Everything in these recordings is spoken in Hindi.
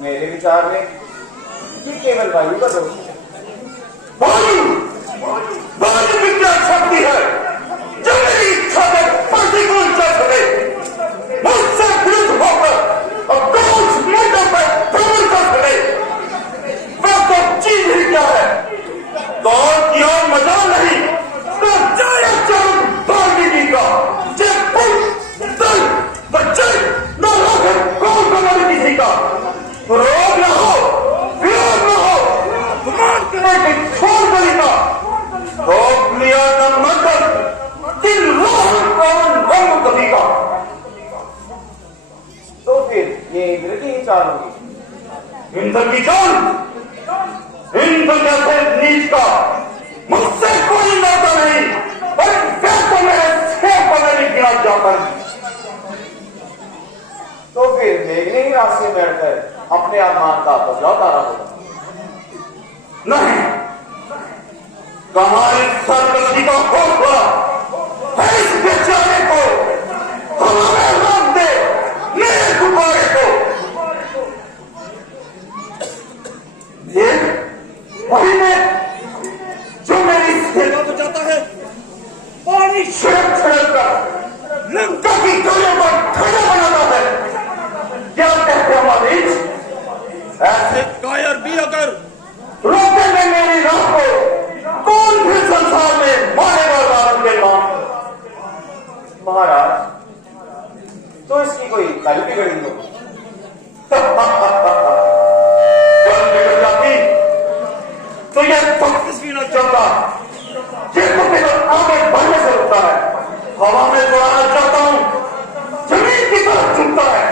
मेरे विचार में ये केवल वायु का दोष है। वायु विज्ञान शक्ति है जो मेरी इच्छा को प्रतिकूल चल सके, मुझसे विरुद्ध होकर और कोच मुद्दों पर भ्रमण कर सके। वह तो चीज ही क्या है, दौड़ की और मजा नहीं तो जाए चल बाल्टी का जब पुल दल बच्चे न होकर कौन कमाने किसी का रोग न हो, विरोध न हो, गुमान करने की छोड़ करेगा रोक लिया न मंडल दिल रोह कौन रंग कभी का। तो फिर ये इंद्र की ही चाल होगी। इंद्र की चाल, इंद्र जैसे नीच का मुझसे कोई लड़ता नहीं, पर कैसे मेरे छह पगड़ी गिरा जाता है। तो फिर देखने ही रास्ते में बैठकर अपने आत्मान का बदलाव होगा। नहीं, तुम्हारी सरकशी का हौसला है इस बेचारे को हमारे नाम दे, मेरे गुब्बारे को ये वही में जो मेरी सेवा बचाता है, पानी छिड़क छिड़क कर लंका की गलियों पर खाना बनाता है। क्या कहते हैं हमारी ऐसे कायर भी अगर रोकेंगे मेरी राह को, कौन भी संसार में मारेगा रावण के नाम। महाराज तो इसकी कोई कल बिगड़ी हो कल बिगड़ जाती तो यह बख्शिश भी न चलता, ये तो केवल आगे बढ़ने से रुकता है। हवा में दौड़ाना चाहता हूं, जमीन की तरफ झुकता है।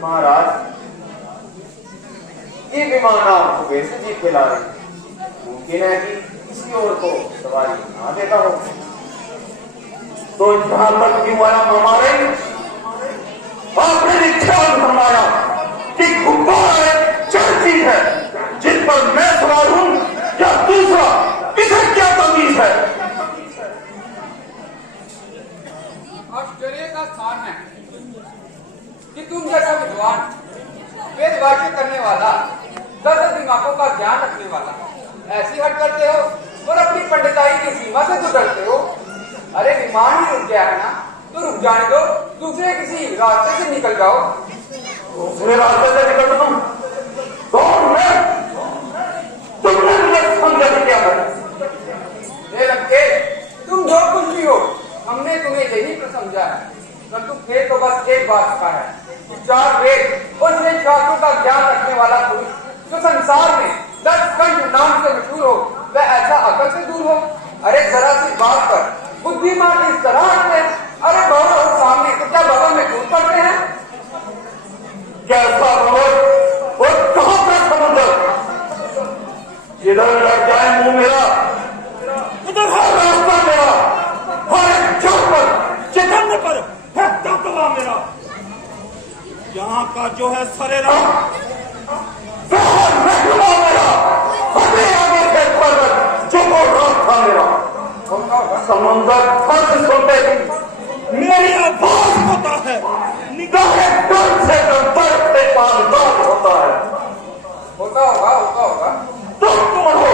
महाराज ये विमान आपको वैसे जीत के ला रही, मुमकिन है कि किसी और को सवारी ना देता हो। तो जहां तक क्यों आया हमारे आपने ख्याल फरमाया कि गुब्बारा एक चल चीज है जिस पर मैं सवार हूं या दूसरा, इसे क्या तमीज है। आश्चर्य का स्थान है कि तुम जैसा विद्वान, वेद वाक्य करने वाला, 10 दिमागों का ज्ञान रखने वाला ऐसी हट करते हो और अपनी पंडिताई की सीमा से गुजरते हो। अरे विमान ही रुक गया है ना, तो रुक जाने दो, दूसरे किसी रास्ते से निकल जाओ। दूसरे रास्ते से निकल तुम तुमने मुझे समझा क्या है। लंके, तुम जो कुछ भी हो, हमने तुम्हें यही तो समझा है, परंतु फिर तो बस एक बात का है, 4 वेद और 6 शास्त्रों का ज्ञान रखने वाला पुरुष जो संसार में 10 कंठ नाम से मशहूर हो, वह ऐसा अकल से दूर हो। अरे जरा सी बात पर बुद्धिमान इस तरह से अरे बाबा सामने तो क्या बाबा में डूब पड़ते हैं? कैसा भवन और कहां का समुद्र? जिधर लग जाए मुंह मेरा उधर हर रास्ता मेरा, हर एक चौक पर चेतन पर फेंकता तवा मेरा। यहाँ का जो है सरे राम बहुत रहनुमा मेरा, हमें आगे से पर्वत जो वो रास्ता मेरा। समंदर फर्ज सुनते ही मेरी आवाज होता है, निगाहें दर्द से दर्द से पारदार होता है। होता होगा। तुम कौन हो?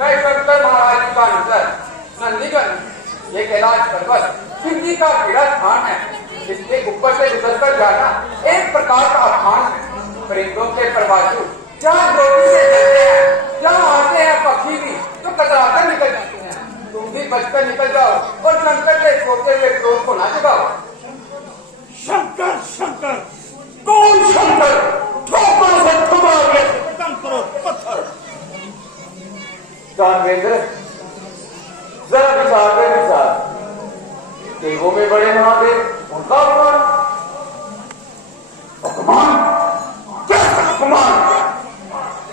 मैं शंकर महाराज जी का नंदन नंदीगण। ये कैलाश पर्वत शिव जी का पीड़ा स्थान है। इसके ऊपर से गुजर कर जाना एक प्रकार का अखान है। परिंदों के प्रवासी जहाँ ज्योति से चलते हैं, जहाँ आते हैं पक्षी भी तो कतराकर निकल जाते हैं। तुम भी बचकर निकल जाओ और शंकर के सोते हुए क्रोध को ना जगाओ। शंकर शंकर कौन शंकर? ठोकर से ठुकरा के कंकड़ पत्थर। जानवेंद्र जरा विचार कर विचार, देवों में बड़े महादेव उनका अपमान, अपमान कैसा अपमान?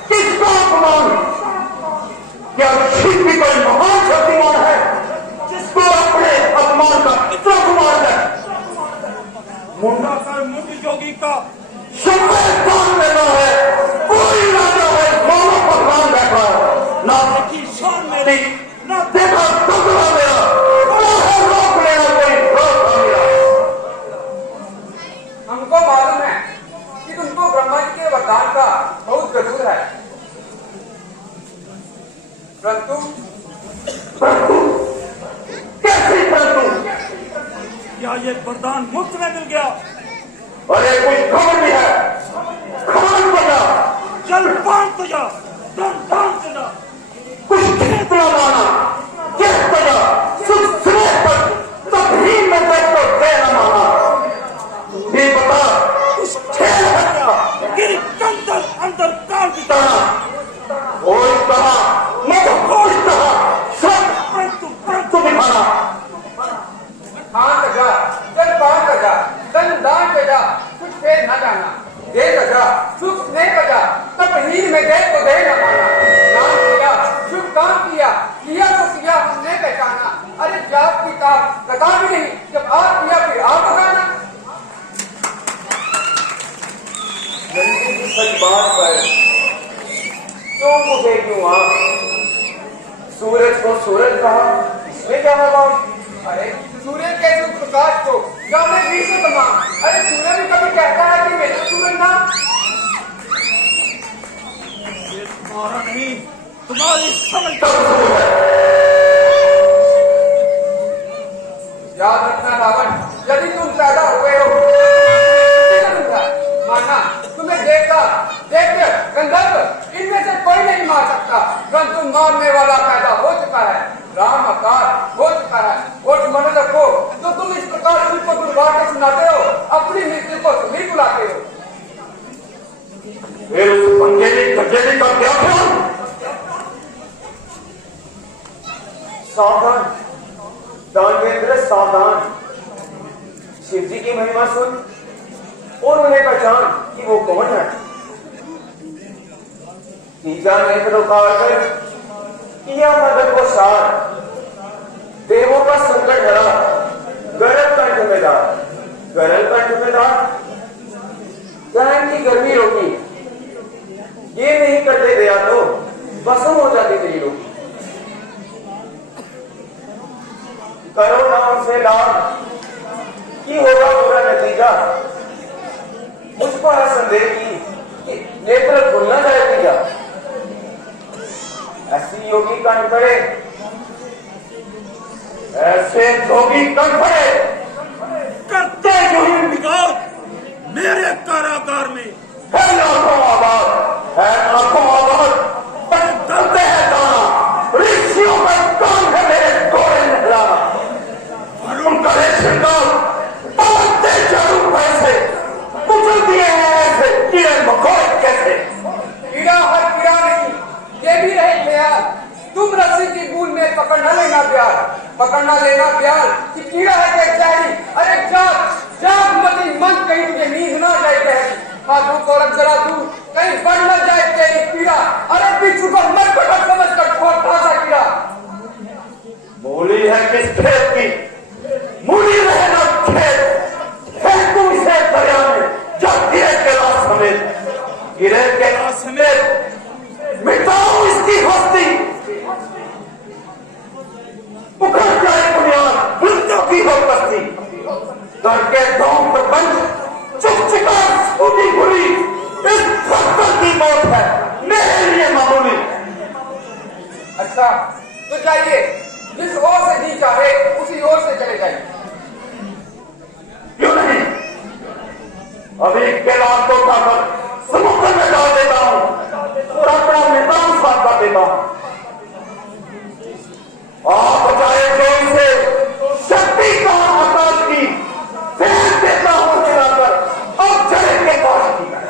किसका अपमान? क्या शिव भी कोई महान शक्तिमान है जिसको अपने अपमान का इतना अपमान है? मुंडा कर मुंड जोगी का समय काम लेना है, कोई राजा है दोनों भगवान बैठा है ना की शान मेरी ना देखा टुकड़ा मेरा, रोक लेना कोई रोक मेरा। हमको मालूम है कि तुमको ब्रह्मा जी के वरदान का बहुत जरूर है, परंतु कैसे परंतु? क्या ये वरदान मुफ्त में मिल गया? अरे कुछ खबर भी है? खान बजा, जल पान तुझा धन दान तुझा। कुछ खेतना माना, किस बजा, सुख सुने पर तभी मैं तो देना माना। ये बता कुछ खेल है क्या? गिर कंदर अंदर काल बिता। कोई कहा मत कोई कहा सब परंतु दिखाना। खान तजा जल पान तजा धन दान तजा कुछ फेर न जाना। दे तजा सुख स्नेह तजा तब हीन में दे तो दे न माना। नाम किया शुभ काम किया तो किया हमने पहचाना। अरे जाप की ताप कथा भी नहीं, जब आप किया फिर आप बताना। नंदी की सच बात पर क्यों मुझे क्यों आंख? सूरज को सूरज कहा, इसमें क्या मतलब? अरे सूर्य के उस प्रकाश को जाने भी से तमाम। अरे सूर्य भी कभी कहता है कि मेरा सूरज ना। ये तुम्हारा नहीं, तुम्हारी समझ याद रखना रावण, यदि तुम पैदा हुए हो माना तुम्हें देखा देख गंधर्व इनमें से कोई नहीं मार सकता, परंतु मारने वाला पैदा हो चुका है। राम अवतार हो चुका है। और मन रखो तो तुम इस प्रकार खुद को दुर्भाग्य के सुनाते हो, अपनी मृत्यु को तुम ही बुलाते हो। फिर उस पंगेली कचेरी का क्या ख्याल? सावधान दानवेंद्र सावधान। शिव जी की महिमा सुन और उन्हें पहचान कि वो कौन है। तीजा नेत्र उखाड़कर किया मदद को सार, देवों का संकट हरा, गरल कंठ में दार। गरल कंठ में दार दहन की गर्मी रोकी, ये नहीं करते गया तो भस्म हो जाती तेरी रोकी। करो ना उनसे लाभ की होगा पूरा नतीजा। मुझ पर है संदेह की नेत्र खुलना जाएगी क्या? ऐसी योगी कंठ पड़े, ऐसे योगी कंठ पड़े करते जो ही बिगाड़ मेरे कारागार में। है लाखों आबाद, है लाखों आबाद, पर डरते हैं दाना। ऋषियों का काम है मेरे घोड़े नहलाना। उनका रेशनदार पलटते चारों पैसे कुचल दिए हैं ऐसे कीड़े मकोड़े कैसे। कीड़ा हर कीड़ा नहीं, ये भी रहे ख्याल। तुम रस्सी की बूंद में पकड़ना लेना प्यार, पकड़ना लेना प्यार कि कीड़ा है कि चाहिए, जिस ओर से जी चाहे उसी ओर से चले जाइए। क्यों नहीं? अभी कैलाश को उठाकर समुद्र में डाल देता हूं और अपना मैदान साफ कर देता हूं। आप बचाए जोर से शक्ति का आकाश की फेंक देता हूं गिराकर और चले के पास की करे।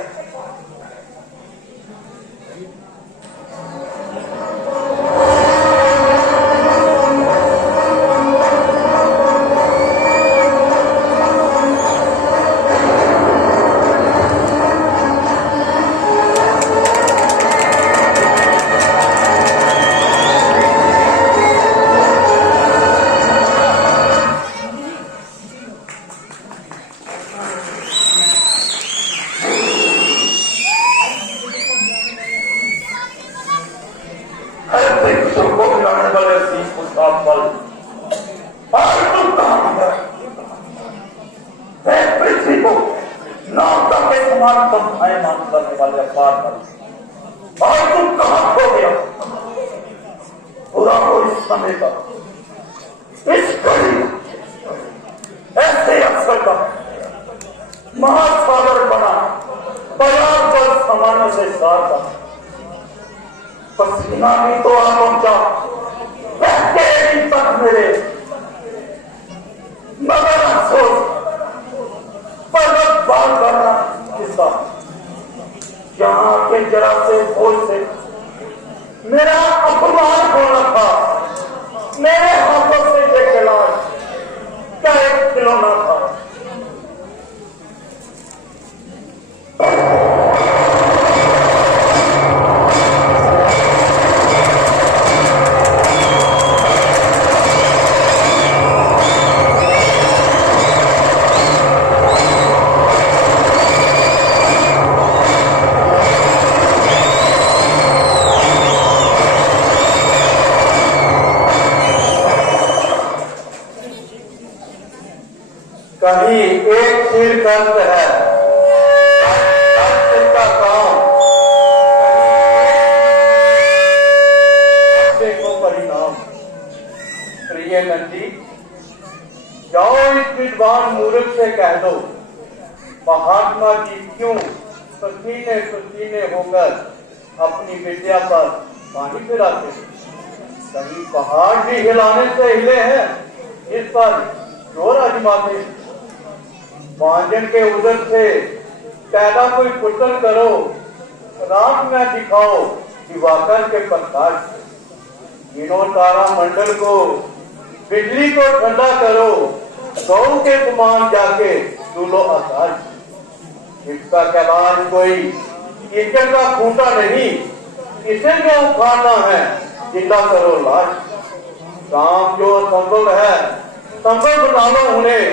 महासागर बना बयान जल समानों से सार का पसीना भी तो आ पहुंचा तक मेरे मगर अफसोस पर्वत बाल करना किस्सा यहाँ के जरा से बोल से मेरा अपमान होना था। मेरे हाथों से ये कैलाश क्या एक खिलौना था। कहीं एक सिर कंत है का काम को परिणाम। प्रिय नंदी, जाओ इस विद्वान मूर्ख से कह दो महात्मा जी क्यों पसीने पसीने होकर अपनी विद्या पर पानी फिराते। कहीं पहाड़ भी हिलाने से हिले हैं, इस पर जोर आजमाते। मांजन के उधर से पैदा कोई पुत्र करो, रात में दिखाओ दिवाकर के प्रकाश। गिनो तारा मंडल को, बिजली को ठंडा करो, गौ के समान जाके दूलो आकाश। इसका कैलाश कोई कीचड़ का खूंटा नहीं, इसे जो उखाड़ना है जिंदा करो लाश। काम जो संभव है संभव बना लो उन्हें,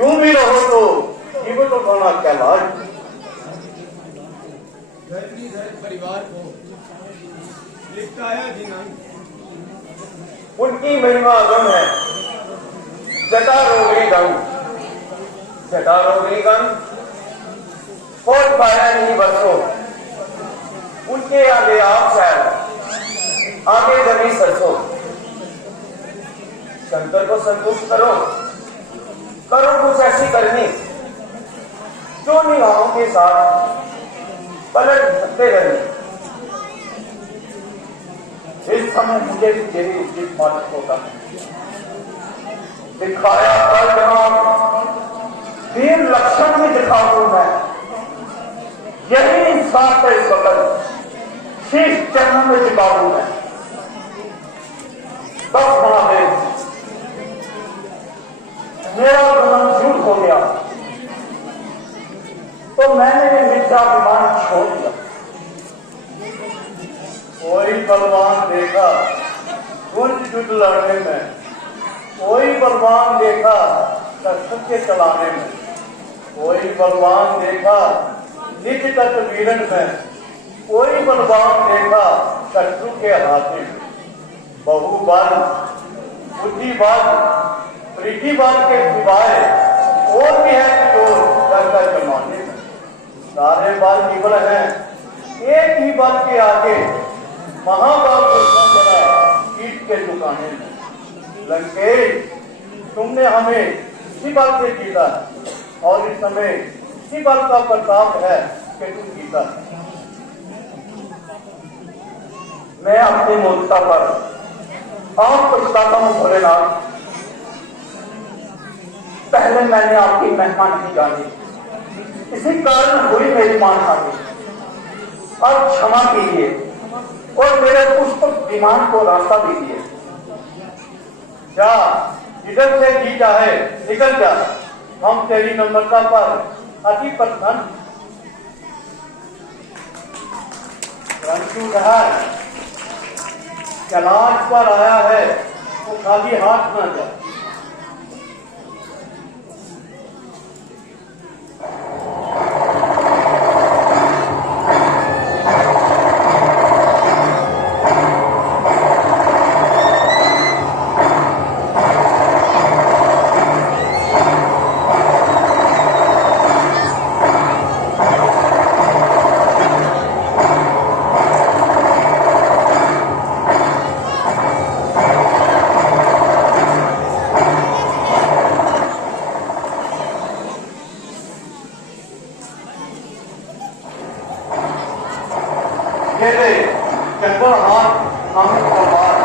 यूं भी रहो तो जीवन तो खाना कैलाश। परिवार को लिखता है दिनांक। उनकी महिमा अगम है, जटा रोगी गंग। जटा रोगी गंग खोज पाया नहीं बरसों, उनके आगे आप शायद आगे जमी सरसों। शंकर को संतुष्ट करो, करो कुछ ऐसी करनी जो निगाहों के साथ पलट धक्के करनी। इस समय मुझे भी यही उचित मालूम होता है। दिखाया कल जहाँ वीर लक्षण भी दिखा दूं मैं, यही इंसान का इस वक्त शीश चरण में झुका दूं मैं। 10 महादेव मेरा जन्म झूठ हो गया तो मैंने ये मिथ्याभिमान छोड़ दिया। कोई बलवान देखा गुंज युद्ध लड़ने में, कोई बलवान देखा सत्य चलाने में, कोई बलवान देखा निज तत्वीरन में, कोई बलवान देखा शत्रु के हाथे में। बहुबल बुद्धिबल प्रीतिबल के सिवाय और भी है चोर का जमाने में। सारे बल केवल हैं एक ही बल के आगे, महाबल को के ठिकाने में। लंकेश, तुमने हमें इसी बात से जीता और इस समय इसी बात का प्रताप है कि तुम जीता। मैं अपनी मूर्खता पर आप पछताता हूँ भोलेनाथ। पहले मैंने आपकी महिमा नहीं जानी, इसी कारण हुई मेरी मानहानि। अब क्षमा कीजिए और मेरे पुष्पक विमान को रास्ता दीजिए। जा, जिधर से जी चाहे निकल जा, हम तेरी नम्रता पर अति प्रसन्न। कैलाश पर आया है तो खाली हाथ न जा। ये ले चंद्र हाथ नामक तलवार।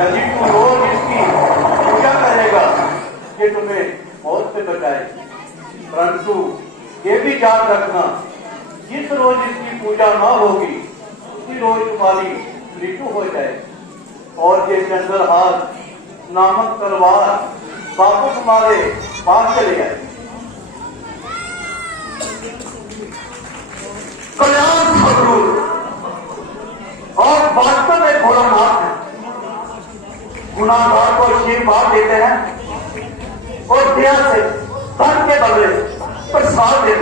यदि तू रोज इसकी पूजा करेगा ये तुम्हें मौत से बचाएगी, परंतु ये भी याद रखना, जिस रोज इसकी पूजा न होगी उसी रोज तुम्हारी मृत्यु हो जाएगी। और ये चंद्र हाथ नामक तलवार वापस तुम्हारे पास चले जाएगी। कल्याण स्वरूप और वास्तव में भोलानाथ है। गुनाहगार को आशीर्वाद देते हैं और दया से धन के बदले प्रसाद देते हैं।